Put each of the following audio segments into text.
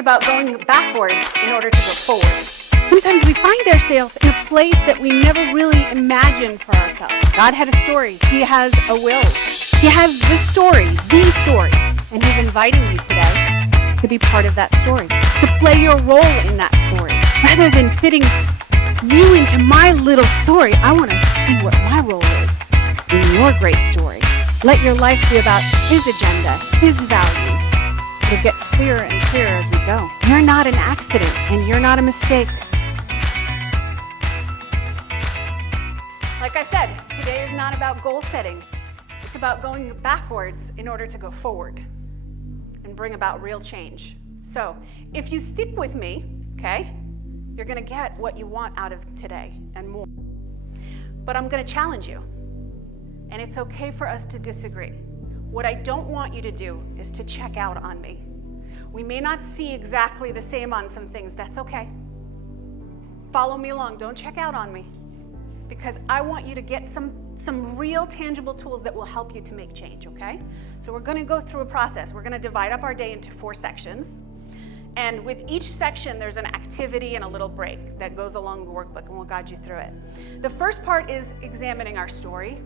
It's about going backwards in order to go forward. Sometimes we find ourselves in a place that we never really imagined for ourselves. God had a story. He has a will. He has this story, the story. And He's inviting you today to be part of that story, to play your role in that story. Rather than fitting you into my little story, I want to see what my role is in your great story. Let your life be about His agenda, His values. It'll get clearer and clearer as we go. You're not an accident, and you're not a mistake. Like I said, today is not about goal setting. It's about going backwards in order to go forward and bring about real change. So, if you stick with me, okay, you're going to get what you want out of today and more. But I'm going to challenge you. And it's okay for us to disagree. What I don't want you to do is to check out on me. We may not see exactly the same on some things. That's okay. Follow me along. Don't check out on me. Because I want you to get some real tangible tools that will help you to make change, okay? So we're going to go through a process. We're going to divide up our day into 4 sections. And with each section, there's an activity and a little break that goes along the workbook, and we'll guide you through it. The first part is examining our story.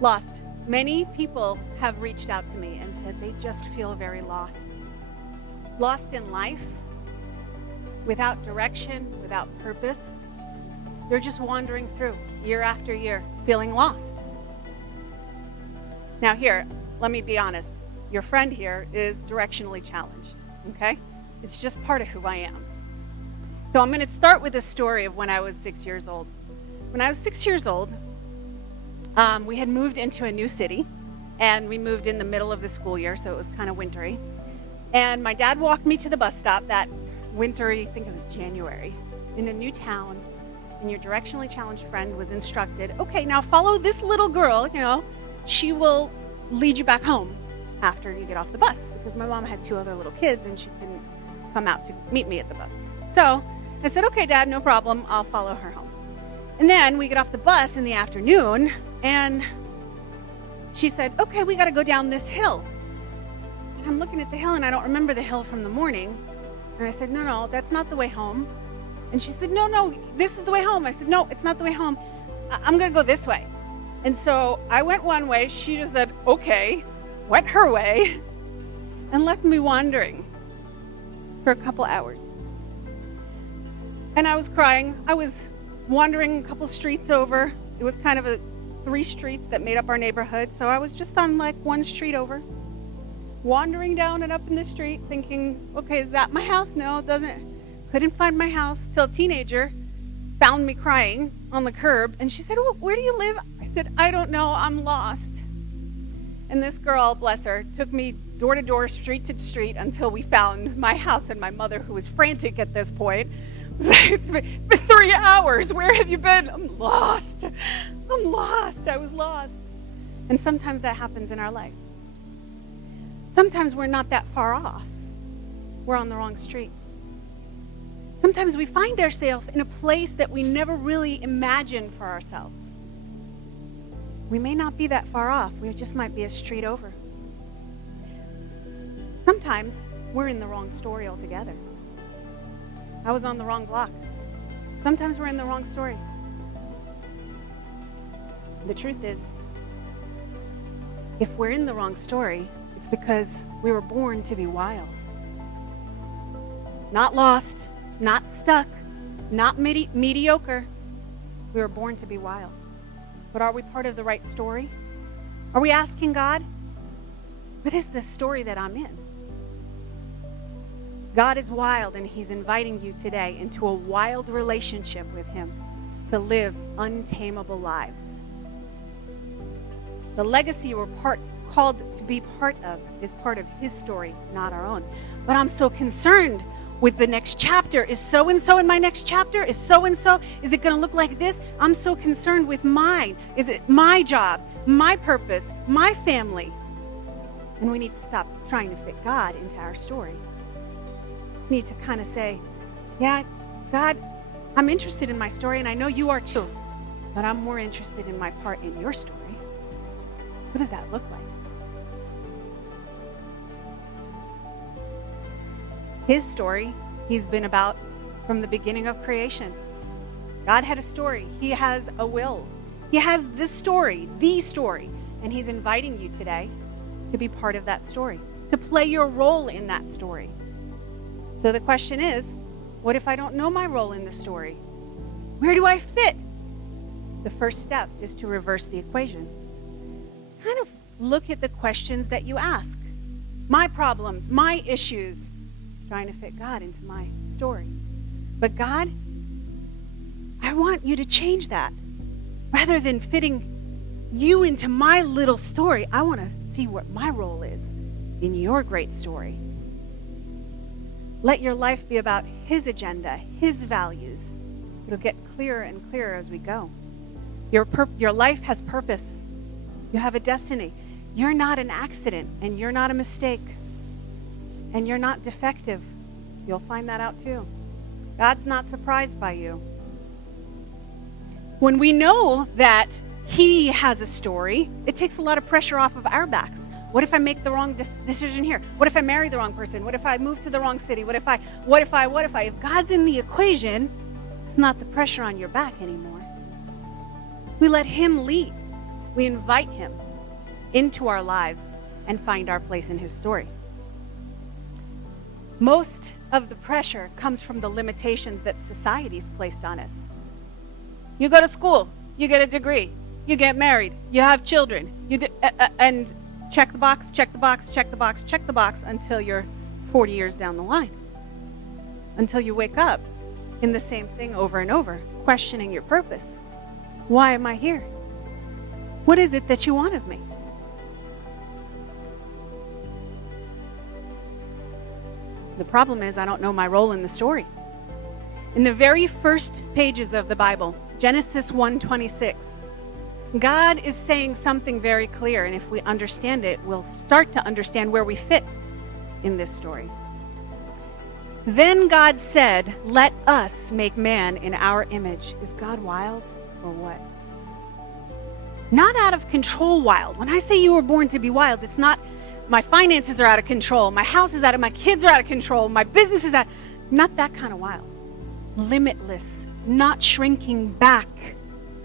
Lost. Many people have reached out to me and said they just feel very lost. Lost in life, without direction, without purpose. They're just wandering through year after year, feeling lost. Now here, let me be honest. Your friend here is directionally challenged, okay? It's just part of who I am. So I'm going to start with a story of when I was 6 years old. When I was 6 years old, we had moved into a new city, and we moved in the middle of the school year, so it was kind of wintry. And my dad walked me to the bus stop that wintry, I think it was January, in a new town. And your directionally challenged friend was instructed, okay, now follow this little girl, she will lead you back home after you get off the bus, because my mom had 2 other little kids and she couldn't come out to meet me at the bus. So I said, okay, Dad, no problem, I'll follow her home. And then we get off the bus in the afternoon and she said, okay, we got to go down this hill. And I'm looking at the hill and I don't remember the hill from the morning. And I said, no, that's not the way home. And she said, no, this is the way home. I said, no, it's not the way home. I'm going to go this way. And so I went one way. She just said, okay, went her way, and left me wandering for a couple hours. And I was crying. I was wandering a couple streets over. It was kind of 3 streets that made up our neighborhood. So I was just on like 1 street over, wandering down and up in the street thinking, okay, is that my house? No, it doesn't. Couldn't find my house till a teenager found me crying on the curb. And she said, oh, where do you live? I said, I don't know. I'm lost. And this girl, bless her, took me door to door, street to street until we found my house. And my mother, who was frantic at this point, was like, it's been 3 hours. Where have you been? I'm lost. I was lost. And sometimes that happens in our life. Sometimes we're not that far off. We're on the wrong street. Sometimes we find ourselves in a place that we never really imagined for ourselves. We may not be that far off. We just might be a street over. Sometimes we're in the wrong story altogether. I was on the wrong block. Sometimes we're in the wrong story. The truth is, if we're in the wrong story, it's because we were born to be wild. Not lost, not stuck, not mediocre. We were born to be wild. But are we part of the right story? Are we asking God, what is this story that I'm in? God is wild, and He's inviting you today into a wild relationship with Him to live untamable lives. The legacy we're called to be part of is part of His story, not our own. But I'm so concerned with the next chapter. Is so-and-so in my next chapter? Is so-and-so? Is it going to look like this? I'm so concerned with mine. Is it my job, my purpose, my family? And we need to stop trying to fit God into our story. We need to kind of say, yeah, God, I'm interested in my story, and I know you are too, but I'm more interested in my part in your story. What does that look like? His story, he's been about from the beginning of creation. God had a story. He has a will. He has this story, the story, and he's inviting you today to be part of that story, to play your role in that story. So the question is, what if I don't know my role in the story? Where do I fit? The first step is to reverse the equation. Kind of look at the questions that you ask. My problems, my issues, trying to fit God into my story. But God, I want you to change that. Rather than fitting you into my little story, I want to see what my role is in your great story. Let your life be about his agenda, his values. It'll get clearer and clearer as we go. Your life has purpose. You have a destiny. You're not an accident, and you're not a mistake, and you're not defective. You'll find that out too. God's not surprised by you. When we know that he has a story, it takes a lot of pressure off of our backs. What if I make the wrong decision here? What if I marry the wrong person? What if I move to the wrong city? What if I? If God's in the equation, it's not the pressure on your back anymore. We let him lead. We invite him into our lives and find our place in his story. Most of the pressure comes from the limitations that society's placed on us. You go to school, you get a degree, you get married, you have children, and check the box, check the box, check the box, check the box until you're 40 years down the line. Until you wake up in the same thing over and over, questioning your purpose. Why am I here? What is it that you want of me? The problem is I don't know my role in the story. In the very first pages of the Bible, Genesis 1:26, God is saying something very clear, and if we understand it, we'll start to understand where we fit in this story. Then God said, "Let us make man in our image." Is God wild or what? Not out of control wild. When I say you were born to be wild, it's not my finances are out of control, my house is out of, my kids are out of control, my business is out. Not that kind of wild. Limitless, not shrinking back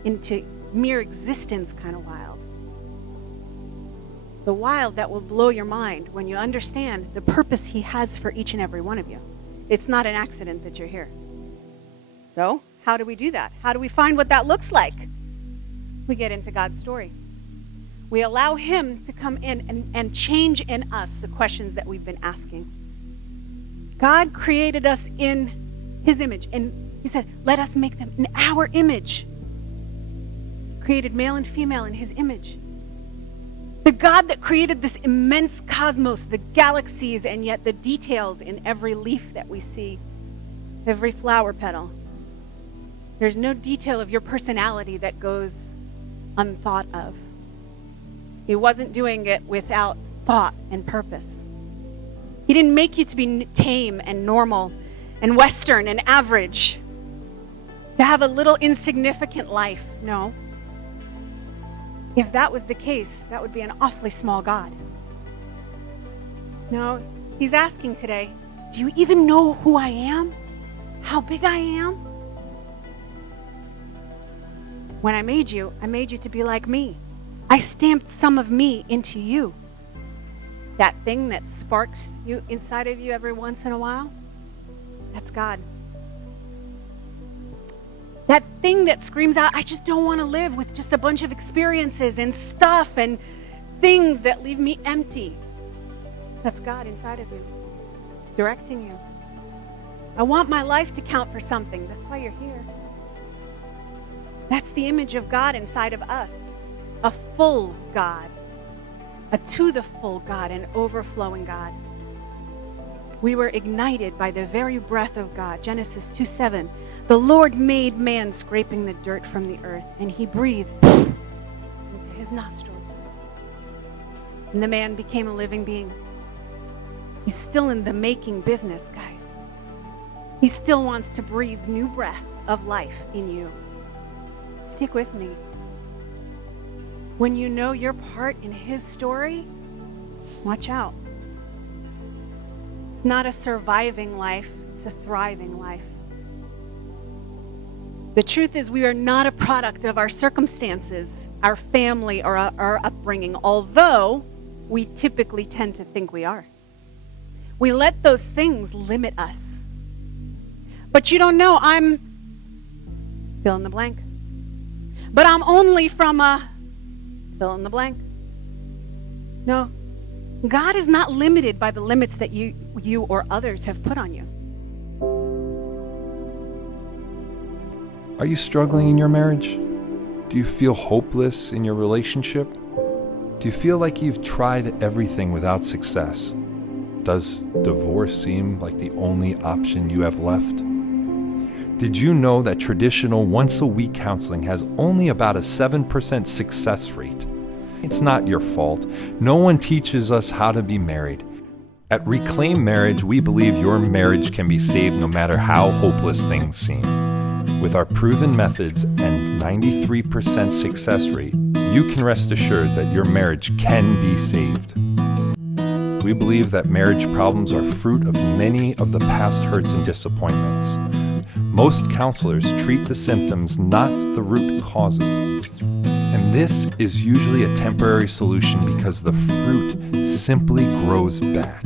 into mere existence kind of wild. The wild that will blow your mind when you understand the purpose he has for each and every one of you. It's not an accident that you're here. So, how do we do that? How do we find what that looks like? We get into God's story. We allow him to come in and change in us the questions that we've been asking. God created us in his image, and he said, let us make them in our image. Created male and female in his image. The God that created this immense cosmos, the galaxies, and yet the details in every leaf that we see, every flower petal. There's no detail of your personality that goes unthought of. He wasn't doing it without thought and purpose. He didn't make you to be tame and normal and Western and average, to have a little insignificant life. No. If that was the case, that would be an awfully small God. No, he's asking today, do you even know who I am? How big I am? When I made you to be like me. I stamped some of me into you. That thing that sparks you inside of you every once in a while, that's God. That thing that screams out, I just don't want to live with just a bunch of experiences and stuff and things that leave me empty. That's God inside of you, directing you. I want my life to count for something. That's why you're here. That's the image of God inside of us. A full God. A to the full God, an overflowing God. We were ignited by the very breath of God. Genesis 2:7. The Lord made man scraping the dirt from the earth, and he breathed into his nostrils. And the man became a living being. He's still in the making business, guys. He still wants to breathe new breath of life in you. Stick with me. When you know your part in his story, watch out. not a surviving life, it's a thriving life. The truth is, we are not a product of our circumstances, our family, or our upbringing, although we typically tend to think we are. We let those things limit us. But you don't know, I'm fill in the blank. But I'm only from a fill in the blank. No, God is not limited by the limits that you or others have put on you. Are you struggling in your marriage? Do you feel hopeless in your relationship? Do you feel like you've tried everything without success? Does divorce seem like the only option you have left? Did you know that traditional once-a-week counseling has only about a 7% success rate? It's not your fault. No one teaches us how to be married. At Reclaim Marriage, we believe your marriage can be saved no matter how hopeless things seem. With our proven methods and 93% success rate, you can rest assured that your marriage can be saved. We believe that marriage problems are fruit of many of the past hurts and disappointments. Most counselors treat the symptoms, not the root causes. And this is usually a temporary solution because the fruit simply grows back.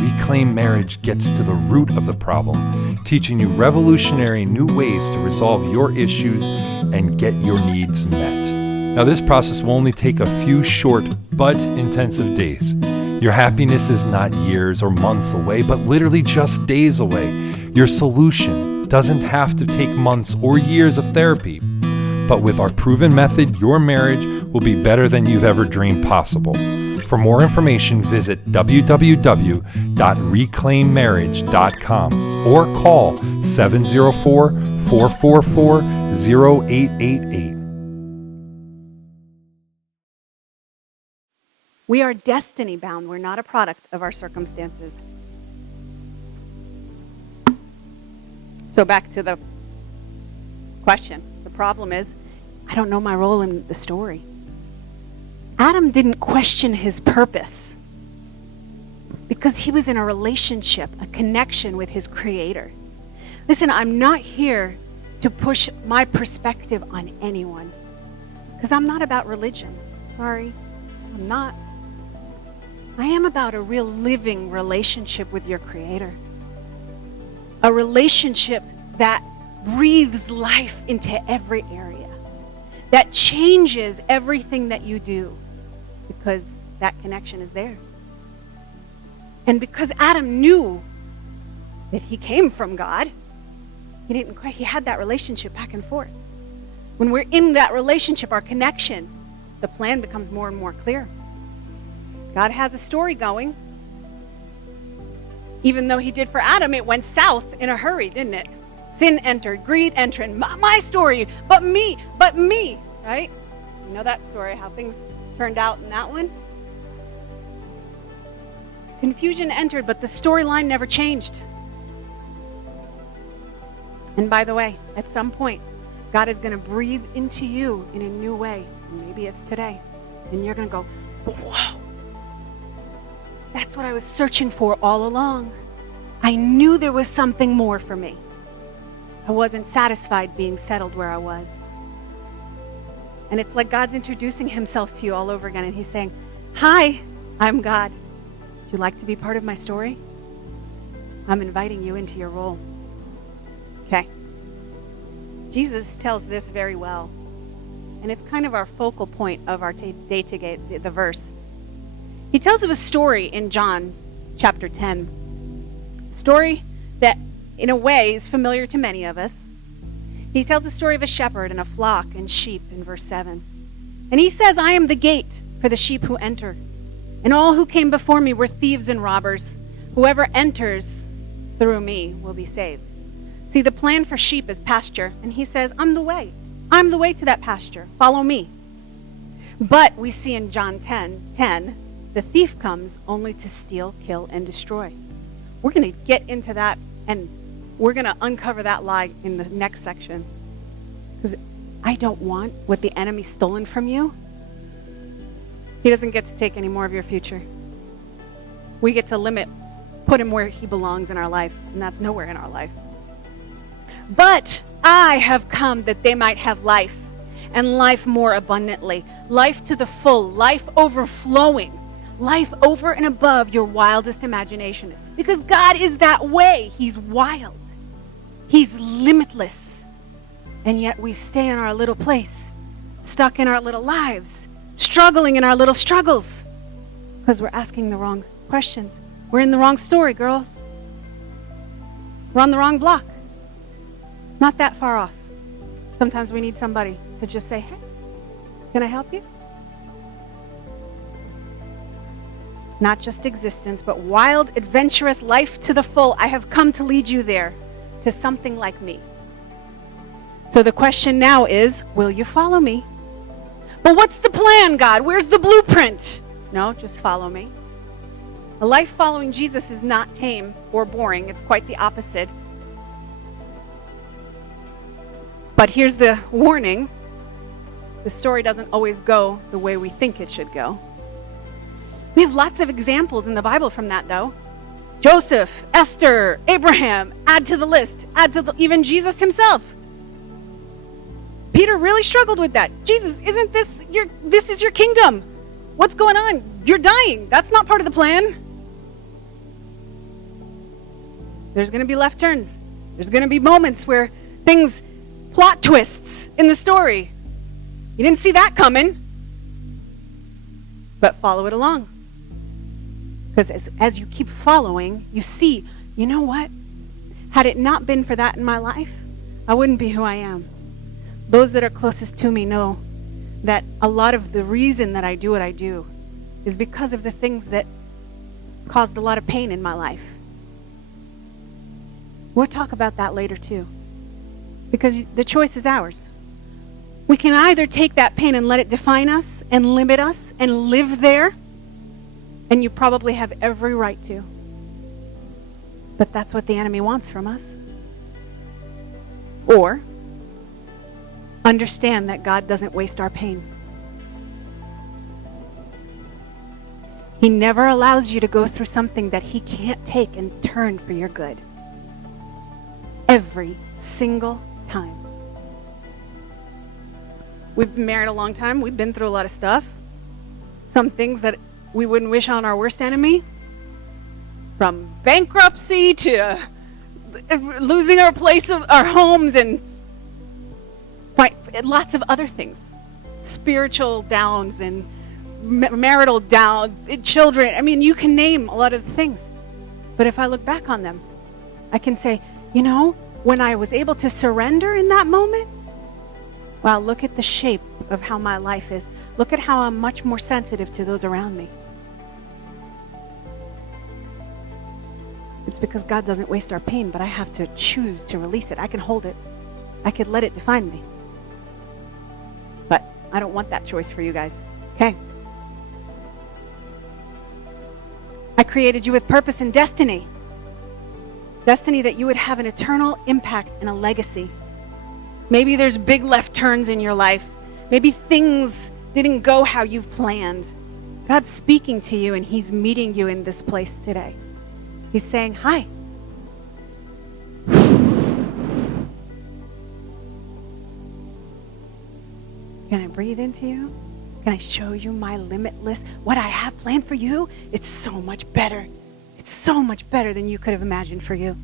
Reclaim Marriage gets to the root of the problem, teaching you revolutionary new ways to resolve your issues and get your needs met. Now, this process will only take a few short but intensive days. Your happiness is not years or months away, but literally just days away. Your solution doesn't have to take months or years of therapy. But with our proven method, your marriage will be better than you've ever dreamed possible. For more information, visit www.reclaimmarriage.com or call 704-444-0888. We are destiny bound. We're not a product of our circumstances. So back to the question. The problem is, I don't know my role in the story. Adam didn't question his purpose because he was in a relationship, a connection with his Creator. Listen, I'm not here to push my perspective on anyone because I'm not about religion. Sorry, I'm not. I am about a real living relationship with your Creator. A relationship that breathes life into every area, that changes everything that you do because that connection is there. And because Adam knew that he came from God, he had that relationship back and forth. When we're in that relationship, our connection, the plan becomes more and more clear. God has a story going. Even though he did for Adam, it went south in a hurry, didn't it? Sin entered, greed entered, my story, but me, right? You know that story, how things turned out in that one? Confusion entered, but the storyline never changed. And by the way, at some point, God is going to breathe into you in a new way. Maybe it's today. And you're going to go, whoa. That's what I was searching for all along. I knew there was something more for me. I wasn't satisfied being settled where I was. And it's like God's introducing himself to you all over again. And he's saying, hi, I'm God. Would you like to be part of my story? I'm inviting you into your role. Okay. Jesus tells this very well. And it's kind of our focal point of our day-to-day, the verse. He tells of a story in John chapter 10. A story that, in a way, is familiar to many of us. He tells the story of a shepherd and a flock and sheep in verse 7. And he says, I am the gate for the sheep who enter. And all who came before me were thieves and robbers. Whoever enters through me will be saved. See, the plan for sheep is pasture. And he says, I'm the way. I'm the way to that pasture. Follow me. But we see in John 10, the thief comes only to steal, kill, and destroy. We're going to get into that, and we're going to uncover that lie in the next section. Because I don't want what the enemy's stolen from you. He doesn't get to take any more of your future. We get to limit put him where he belongs in our life, and that's nowhere in our life. But I have come that they might have life, and life more abundantly, life to the full, life overflowing, life over and above your wildest imagination. Because God is that way. He's wild. He's limitless. And yet we stay in our little place, stuck in our little lives, struggling in our little struggles, because we're asking the wrong questions. We're in the wrong story, girls. We're on the wrong block. Not that far off. Sometimes we need somebody to just say, hey, can I help you? Not just existence, but wild, adventurous life to the full. I have come to lead you there, to something like me. So the question now is, will you follow me? But what's the plan, God? Where's the blueprint? No, just follow me. A life following Jesus is not tame or boring. It's quite the opposite. But here's the warning. The story doesn't always go the way we think it should go. We have lots of examples in the Bible from that, though. Joseph, Esther, Abraham, add to the list. Even Jesus himself. Peter really struggled with that. Jesus, isn't this is your kingdom? What's going on? You're dying. That's not part of the plan. There's going to be left turns. There's going to be moments where plot twists in the story. You didn't see that coming. But follow it along. Because as you keep following, you see, you know what? Had it not been for that in my life, I wouldn't be who I am. Those that are closest to me know that a lot of the reason that I do what I do is because of the things that caused a lot of pain in my life. We'll talk about that later too. Because the choice is ours. We can either take that pain and let it define us and limit us and live there, and you probably have every right to. But that's what the enemy wants from us. Or understand that God doesn't waste our pain. He never allows you to go through something that he can't take and turn for your good. Every single time. We've been married a long time. We've been through a lot of stuff. Some things that we wouldn't wish on our worst enemy. From bankruptcy to losing our our homes and lots of other things. Spiritual downs and marital down, children. I mean, you can name a lot of the things. But if I look back on them, I can say, you know, when I was able to surrender in that moment, wow, look at the shape of how my life is. Look at how I'm much more sensitive to those around me. It's because God doesn't waste our pain, but I have to choose to release it. I can hold it. I could let it define me. But I don't want that choice for you guys. Okay? I created you with purpose and destiny. Destiny that you would have an eternal impact and a legacy. Maybe there's big left turns in your life. Maybe things didn't go how you've planned. God's speaking to you and he's meeting you in this place today. He's saying, hi. Can I breathe into you? Can I show you my limitless, what I have planned for you? It's so much better. It's so much better than you could have imagined for you.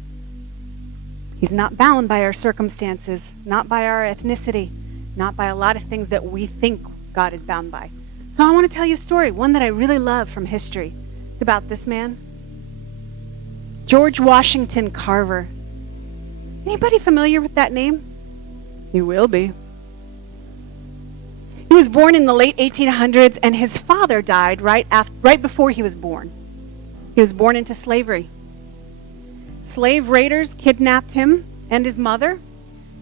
He's not bound by our circumstances, not by our ethnicity, not by a lot of things that we think God is bound by. So I want to tell you a story, one that I really love from history. It's about this man, George Washington Carver. Anybody familiar with that name? You will be. He was born in the late 1800s, and his father died right before he was born. He was born into slavery. Slave raiders kidnapped him and his mother.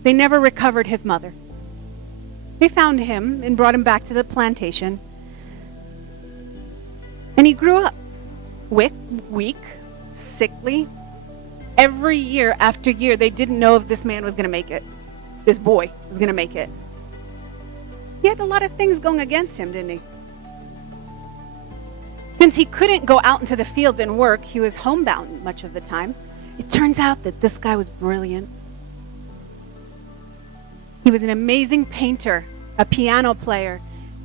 They never recovered his mother. They found him and brought him back to the plantation. And he grew up weak, sickly. Every year after year, they didn't know if this man was going to make it. This boy was going to make it. He had a lot of things going against him, didn't he? Since he couldn't go out into the fields and work, he was homebound much of the time. It turns out that this guy was brilliant. He was an amazing painter, a piano player,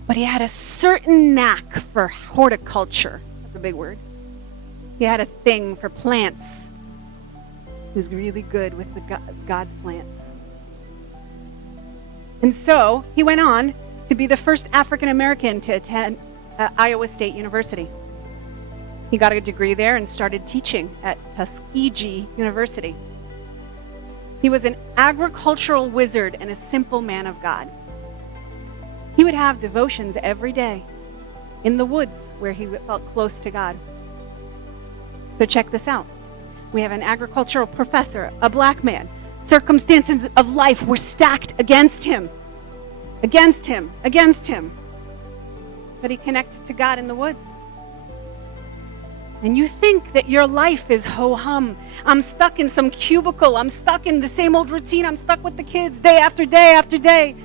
but he had a certain knack for horticulture. That's a big word. He had a thing for plants. He was really good with God's plants. And so he went on to be the first African American to attend Iowa State University. He got a degree there and started teaching at Tuskegee University. He was an agricultural wizard and a simple man of God. He would have devotions every day in the woods where he felt close to God. So check this out. We have an agricultural professor, a black man. Circumstances of life were stacked against him. Against him. Against him. But he connected to God in the woods. And you think that your life is ho-hum. I'm stuck in some cubicle. I'm stuck in the same old routine. I'm stuck with the kids day after day after day.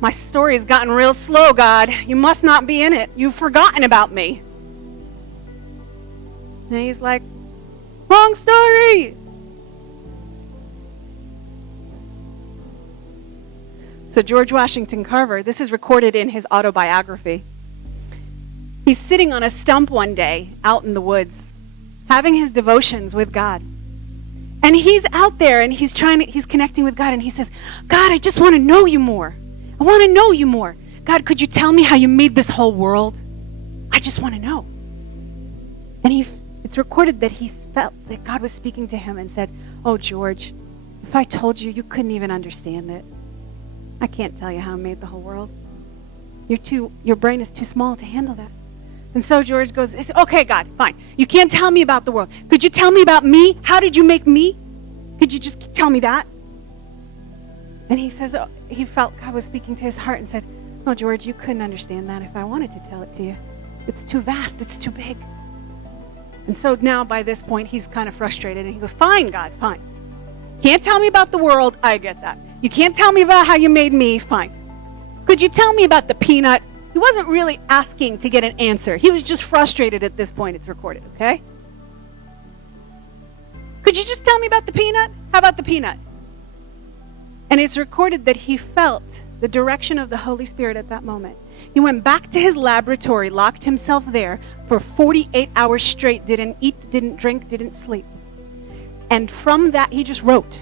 My story has gotten real slow, God. You must not be in it. You've forgotten about me. And he's like, wrong story. So George Washington Carver, this is recorded in his autobiography. He's sitting on a stump one day out in the woods, having his devotions with God. And he's out there and he's connecting with God, and he says, God, I just want to know you more. I want to know you more. God, could you tell me how you made this whole world? I just want to know. And it's recorded that he felt that God was speaking to him and said, oh, George, if I told you, you couldn't even understand it. I can't tell you how I made the whole world. Your brain is too small to handle that. And so George goes, okay, God, fine. You can't tell me about the world. Could you tell me about me? How did you make me? Could you just tell me that? And he says, he felt God was speaking to his heart and said, oh, George, you couldn't understand that if I wanted to tell it to you. It's too vast. It's too big. And so now by this point, he's kind of frustrated. And he goes, fine, God, fine. Can't tell me about the world. I get that. You can't tell me about how you made me. Fine. Could you tell me about the peanut? He wasn't really asking to get an answer. He was just frustrated at this point. It's recorded, okay? Could you just tell me about the peanut? How about the peanut? And it's recorded that he felt the direction of the Holy Spirit at that moment. He went back to his laboratory, locked himself there for 48 hours straight, didn't eat, didn't drink, didn't sleep. And from that, he just wrote.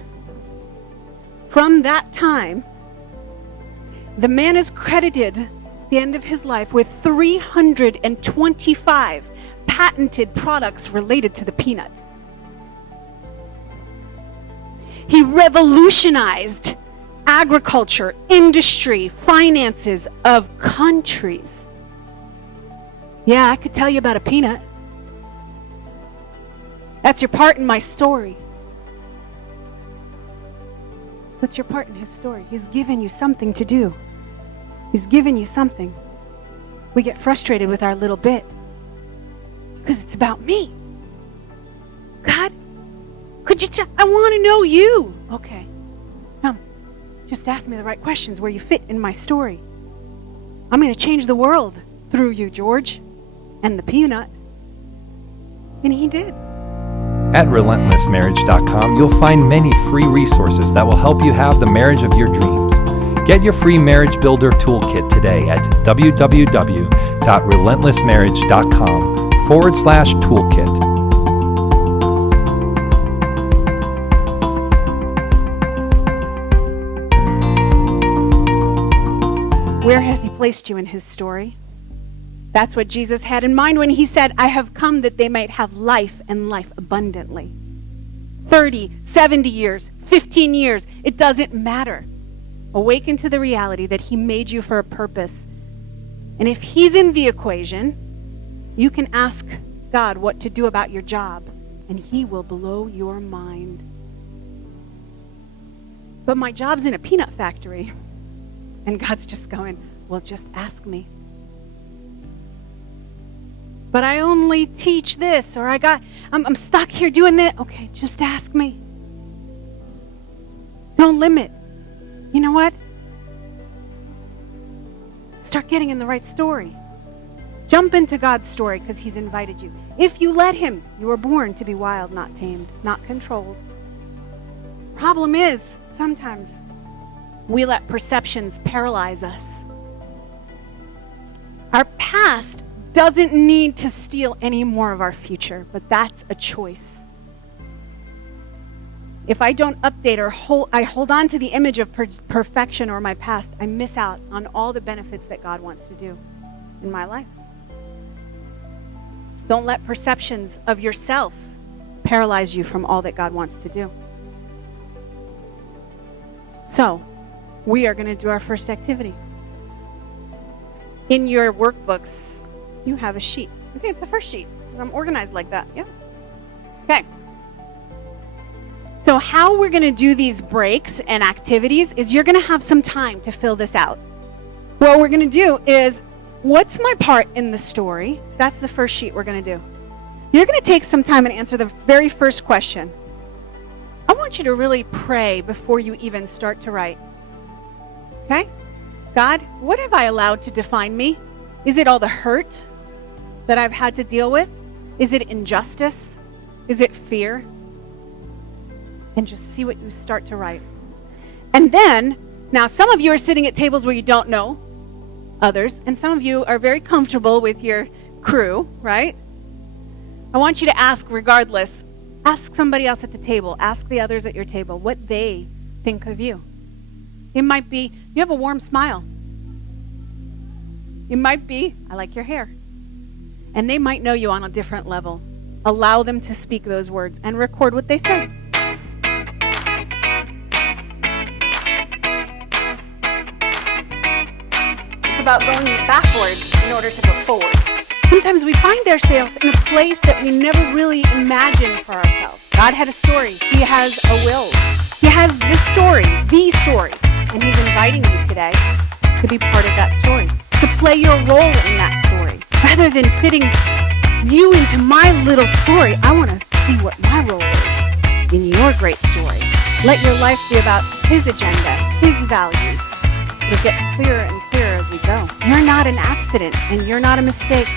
From that time, the man is credited the end of his life with 325 patented products related to the peanut. He revolutionized agriculture, industry, finances of countries. Yeah, I could tell you about a peanut. That's your part in my story. That's your part in his story. He's given you something to do. He's given you something. We get frustrated with our little bit because it's about me. God, could you I want to know you. Okay, come. Just ask me the right questions where you fit in my story. I'm going to change the world through you, George, and the peanut. And he did. At relentlessmarriage.com, you'll find many free resources that will help you have the marriage of your dreams. Get your free Marriage Builder Toolkit today at www.relentlessmarriage.com/toolkit. Where has he placed you in his story? That's what Jesus had in mind when he said, I have come that they might have life and life abundantly. 30, 70 years, 15 years, it doesn't matter. Awaken to the reality that he made you for a purpose. And if he's in the equation, you can ask God what to do about your job, and he will blow your mind. But my job's in a peanut factory. And God's just going, well, just ask me. But I only teach this, or I'm stuck here doing that. Okay, just ask me. Don't limit. You know what? Start getting in the right story. Jump jump into God's story because he's invited you. If you let him, you were born to be wild, not tamed, not controlled. Problem is, sometimes we let perceptions paralyze us. Our past doesn't need to steal any more of our future, but that's a choice. If I don't update or hold on to the image of perfection or my past, I miss out on all the benefits that God wants to do in my life. Don't let perceptions of yourself paralyze you from all that God wants to do. So, we are going to do our first activity. In your workbooks, you have a sheet. Okay, it's the first sheet. I'm organized like that. Yeah. Okay. So how we're going to do these breaks and activities is you're going to have some time to fill this out. What we're going to do is, what's my part in the story? That's the first sheet we're going to do. You're going to take some time and answer the very first question. I want you to really pray before you even start to write. Okay? God, what have I allowed to define me? Is it all the hurt that I've had to deal with? Is it injustice? Is it fear? And just see what you start to write. And then, now some of you are sitting at tables where you don't know others, and some of you are very comfortable with your crew, right? I want you to ask regardless. Ask somebody else at the table. Ask the others at your table what they think of you. It might be, you have a warm smile. It might be, I like your hair. And they might know you on a different level. Allow them to speak those words and record what they say. It's about going backwards in order to go forward. Sometimes we find ourselves in a place that we never really imagined for ourselves. God had a story. He has a will. He has this story, the story. And he's inviting you today to be part of that story, to play your role in that story. Rather than fitting you into my little story, I want to see what my role is in your great story. Let your life be about his agenda, his values. It'll get clearer and clearer as we go. You're not an accident, and you're not a mistake.